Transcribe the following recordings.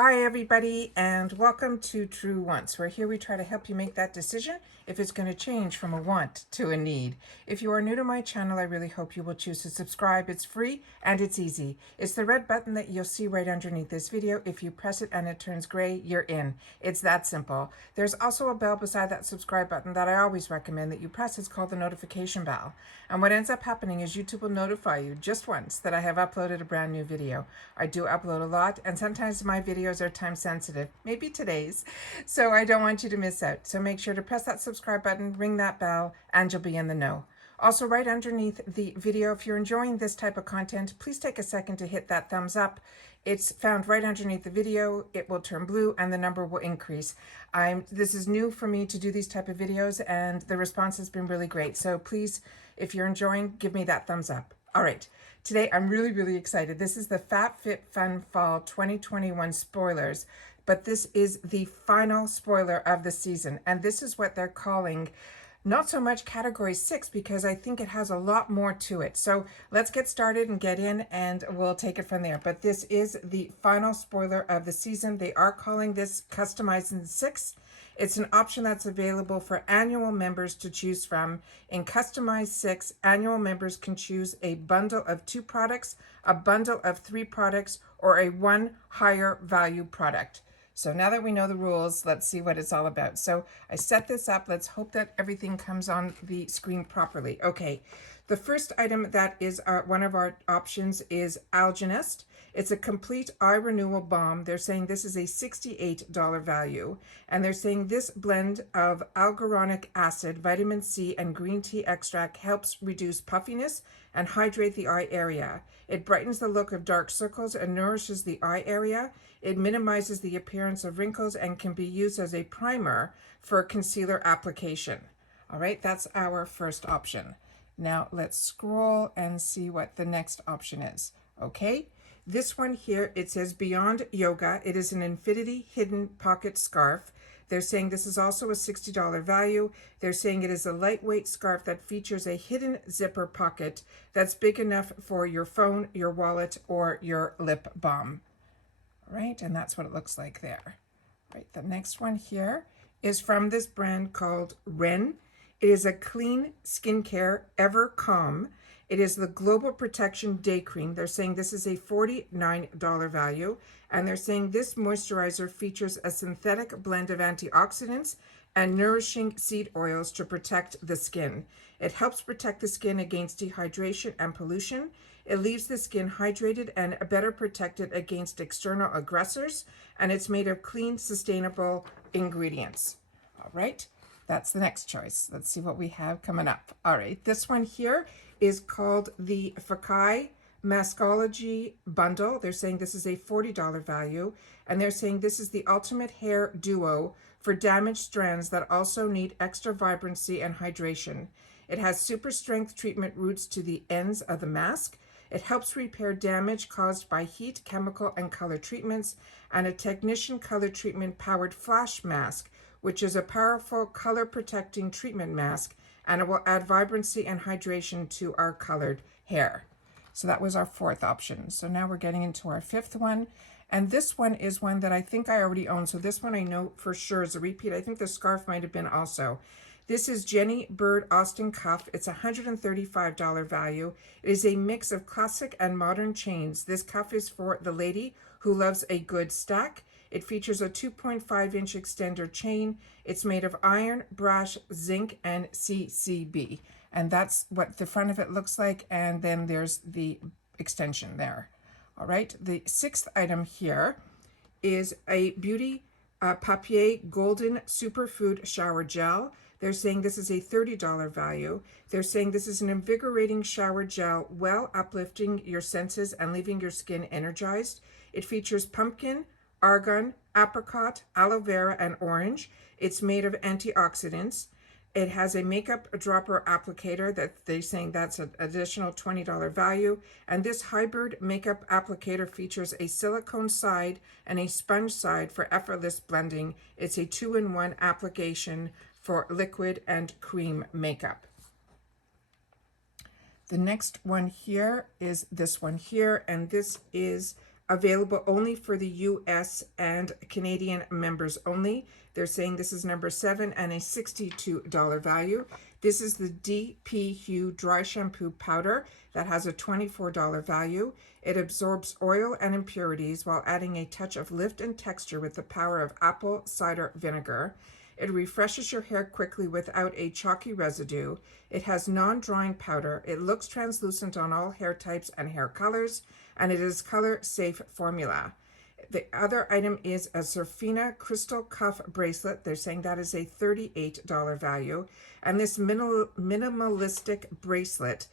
Hi everybody, and welcome to True Wants, where here we try to help you make that decision if it's going to change from a want to a need. If you are new to my channel, I really hope you will choose to subscribe. It's free and it's easy. It's the red button that you'll see right underneath this video. If you press it and it turns gray, you're in. It's that simple. There's also a bell beside that subscribe button that I always recommend that you press. It's called the notification bell. And what ends up happening is YouTube will notify you just once that I have uploaded a brand new video. I do upload a lot, and sometimes my videos are time sensitive, maybe today's, so I don't want you to miss out. So make sure to press that subscribe button, ring that bell, and you'll be in the know. Also, right underneath the video, if you're enjoying this type of content, please take a second to hit that thumbs up. It's found right underneath the video. It will turn blue and the number will increase. This is new for me to do these type of videos, and the response has been really great. So please, if you're enjoying, give me that thumbs up. All right, today I'm really excited. This is the FabFitFun Fall 2021 spoilers, but this is the final spoiler of the season, and this is what they're calling not so much category 6, because I think it has a lot more to it. So let's get started and get in, and we'll take it from there. But this is the final spoiler of the season. They are calling this Customizing 6. It's an option that's available for annual members to choose from. In Customize 6, annual members can choose a bundle of 2 products, a bundle of 3 products, or a 1 higher value product. So now that we know the rules, let's see what it's all about. So I set this up. Let's hope that everything comes on the screen properly. Okay, the first item that is one of our options is Algenist. It's a complete eye renewal balm. They're saying this is a $68 value. And they're saying this blend of hyaluronic acid, vitamin C, and green tea extract helps reduce puffiness and hydrate the eye area. It brightens the look of dark circles and nourishes the eye area. It minimizes the appearance of wrinkles and can be used as a primer for concealer application. All right, that's our first option. Now let's scroll and see what the next option is. Okay, this one here, it says Beyond Yoga. It is an infinity hidden pocket scarf. They're saying this is also a $60 value. They're saying it is a lightweight scarf that features a hidden zipper pocket that's big enough for your phone, your wallet, or your lip balm. All right, and that's what it looks like there. All right, the next one here is from this brand called Ren. It is a clean skincare Ever Calm. It is the Global Protection Day Cream. They're saying this is a $49 value. And they're saying this moisturizer features a synthetic blend of antioxidants and nourishing seed oils to protect the skin. It helps protect the skin against dehydration and pollution. It leaves the skin hydrated and better protected against external aggressors. And it's made of clean, sustainable ingredients. All right. That's the next choice. Let's see what we have coming up. All right, this one here is called the Fukai Maskology Bundle. They're saying this is a $40 value, and they're saying this is the ultimate hair duo for damaged strands that also need extra vibrancy and hydration. It has super strength treatment roots to the ends of the mask. It helps repair damage caused by heat, chemical, and color treatments, and a technician color treatment powered flash mask, which is a powerful color protecting treatment mask, and it will add vibrancy and hydration to our colored hair. So that was our fourth option. So now we're getting into our fifth one. And this one is one that I think I already own. So this one I know for sure is a repeat. I think the scarf might have been also. This is Jenny Bird Austin Cuff. It's a $135 value. It is a mix of classic and modern chains. This cuff is for the lady who loves a good stack. It features a 2.5-inch extender chain. It's made of iron, brass, zinc, and CCB. And that's what the front of it looks like. And then there's the extension there. All right, the sixth item here is a Beauty Papier Golden Superfood Shower Gel. They're saying this is a $30 value. They're saying this is an invigorating shower gel, well uplifting your senses and leaving your skin energized. It features pumpkin, argan, apricot, aloe vera, and orange. It's made of antioxidants. It has a makeup dropper applicator that they're saying that's an additional $20 value. And this hybrid makeup applicator features a silicone side and a sponge side for effortless blending. It's a 2-in-1 application for liquid and cream makeup. The next one here is this one here, and this is Available only for the US and Canadian members only. They're saying this is number 7 and a $62 value. This is the DPU Dry Shampoo Powder that has a $24 value. It absorbs oil and impurities while adding a touch of lift and texture with the power of apple cider vinegar. It refreshes your hair quickly without a chalky residue. It has non-drying powder. It looks translucent on all hair types and hair colors, and it is color-safe formula. The other item is a Surfina crystal cuff bracelet. They're saying that is a $38 value. And this minimalistic bracelet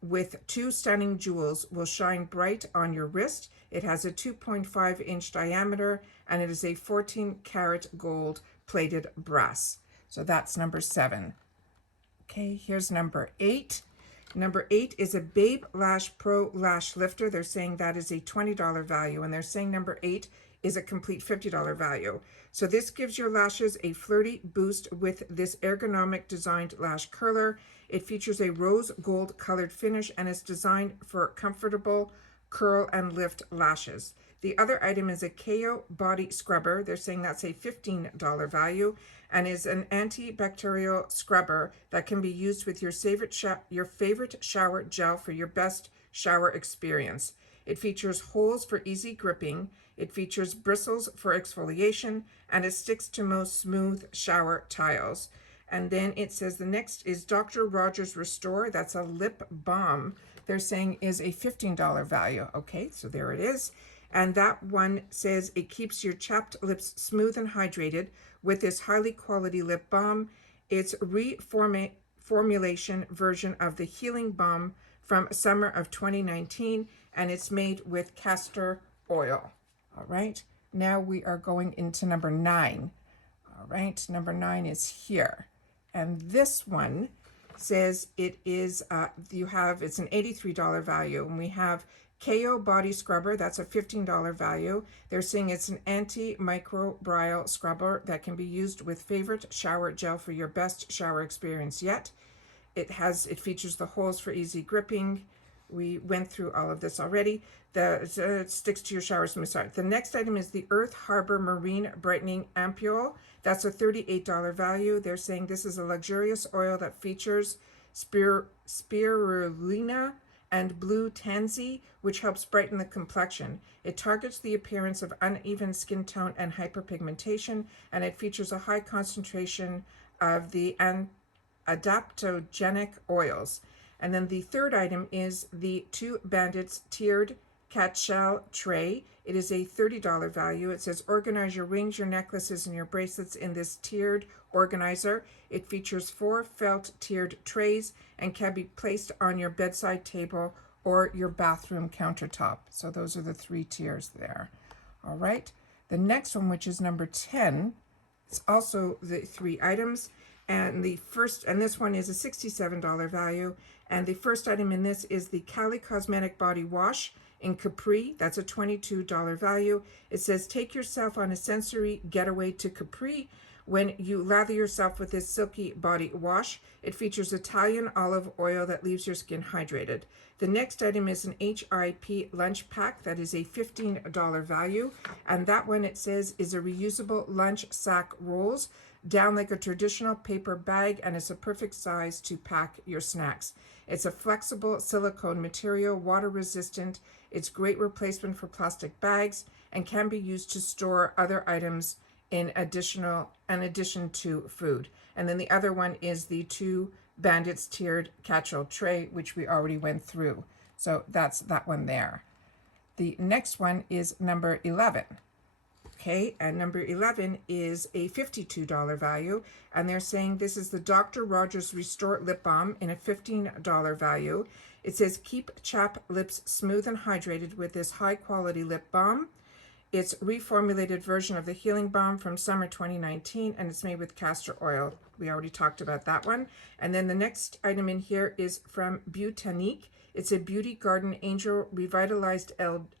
with 2 stunning jewels will shine bright on your wrist. It has a 2.5-inch diameter, and it is a 14-karat gold plated brass. So that's number 7. Okay, here's number 8. Number 8 is a Babe Lash Pro Lash Lifter. They're saying that is a $20 value, and they're saying number 8 is a complete $50 value. So this gives your lashes a flirty boost with this ergonomic designed lash curler. It features a rose gold colored finish and is designed for comfortable curl and lift lashes. The other item is a KO body scrubber. They're saying that's a $15 value and is an antibacterial scrubber that can be used with your favorite shower gel for your best shower experience. It features holes for easy gripping. It features bristles for exfoliation, and it sticks to most smooth shower tiles. And then it says the next is Dr. Rogers Restore. That's a lip balm. They're saying is a $15 value. Okay, so there it is. And that one says it keeps your chapped lips smooth and hydrated with this highly quality lip balm. It's reformulation version of the healing balm from summer of 2019, and it's made with castor oil. All right, now we are going into number 9. All right, number 9 is here. And this one says it is, it's an $83 value, and we have KO Body Scrubber. That's a $15 value. They're saying it's an antimicrobial scrubber that can be used with favorite shower gel for your best shower experience yet. It features the holes for easy gripping. We went through all of this already. It sticks to your shower smooth. The next item is the Earth Harbor Marine Brightening Ampoule. That's a $38 value. They're saying this is a luxurious oil that features spirulina and blue tansy, which helps brighten the complexion. It targets the appearance of uneven skin tone and hyperpigmentation, and it features a high concentration of the adaptogenic oils. And then the third item is the 2 Bandits tiered catshell tray. It is a $30 value. It says organize your rings, your necklaces, and your bracelets in this tiered organizer. It features 4 felt tiered trays and can be placed on your bedside table or your bathroom countertop. So those are the 3 tiers there. All right. The next one, which is number 10, it's also the 3 items. And this one is a $67 value. And the first item in this is the Cali Cosmetic Body Wash in Capri. That's a $22 value. It says, take yourself on a sensory getaway to Capri when you lather yourself with this silky body wash. It features Italian olive oil that leaves your skin hydrated. The next item is an HIP lunch pack that is a $15 value. And that one, it says, is a reusable lunch sack rolls down like a traditional paper bag, and it's a perfect size to pack your snacks. It's a flexible silicone material, water resistant. It's great replacement for plastic bags and can be used to store other items in addition to food. And then the other one is the 2 Bandits tiered catch-all tray, which we already went through. So that's that one there. The next one is number 11. Okay, and number 11 is a $52 value, and they're saying this is the Dr. Rogers Restore Lip Balm in a $15 value. It says keep chapped lips smooth and hydrated with this high-quality lip balm. It's reformulated version of the healing balm from summer 2019, and it's made with castor oil. We already talked about that one. And then the next item in here is from Butanique. It's a Beauty Garden Angel Revitalized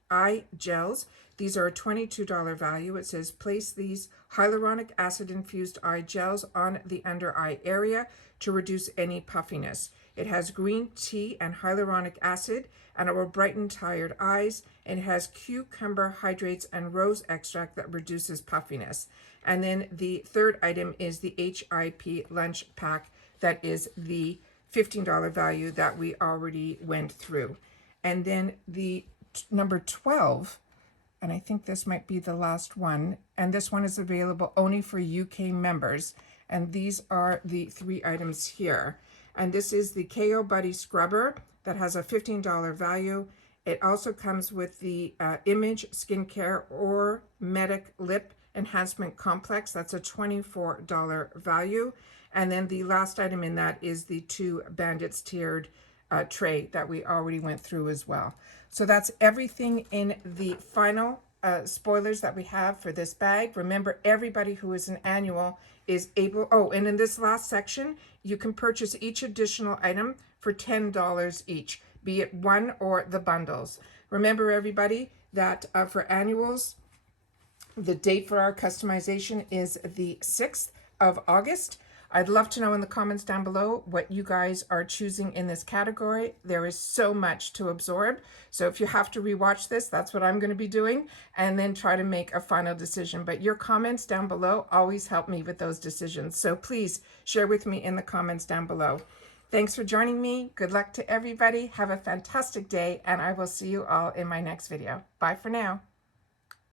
Eye Gels. These are a $22 value. It says place these hyaluronic acid infused eye gels on the under eye area to reduce any puffiness. It has green tea and hyaluronic acid, and it will brighten tired eyes. It has cucumber hydrates and rose extract that reduces puffiness. And then the third item is the HIP lunch pack that is the $15 value that we already went through. And then the number 12, and I think this might be the last one, and this one is available only for UK members. And these are the 3 items here. And this is the KO Buddy Scrubber that has a $15 value. It also comes with the Image Skincare or Medic Lip Enhancement Complex. That's a $24 value. And then the last item in that is the 2 Bandits tiered tray that we already went through as well. So that's everything in the final spoilers that we have for this bag. Remember, everybody who is an annual is able, oh, and in this last section, you can purchase each additional item for $10 each, be it one or the bundles. Remember, everybody, that for annuals, the date for our customization is the 6th of August. I'd love to know in the comments down below what you guys are choosing in this category. There is so much to absorb. So if you have to rewatch this, that's what I'm going to be doing, and then try to make a final decision. But your comments down below always help me with those decisions. So please share with me in the comments down below. Thanks for joining me. Good luck to everybody. Have a fantastic day, and I will see you all in my next video. Bye for now.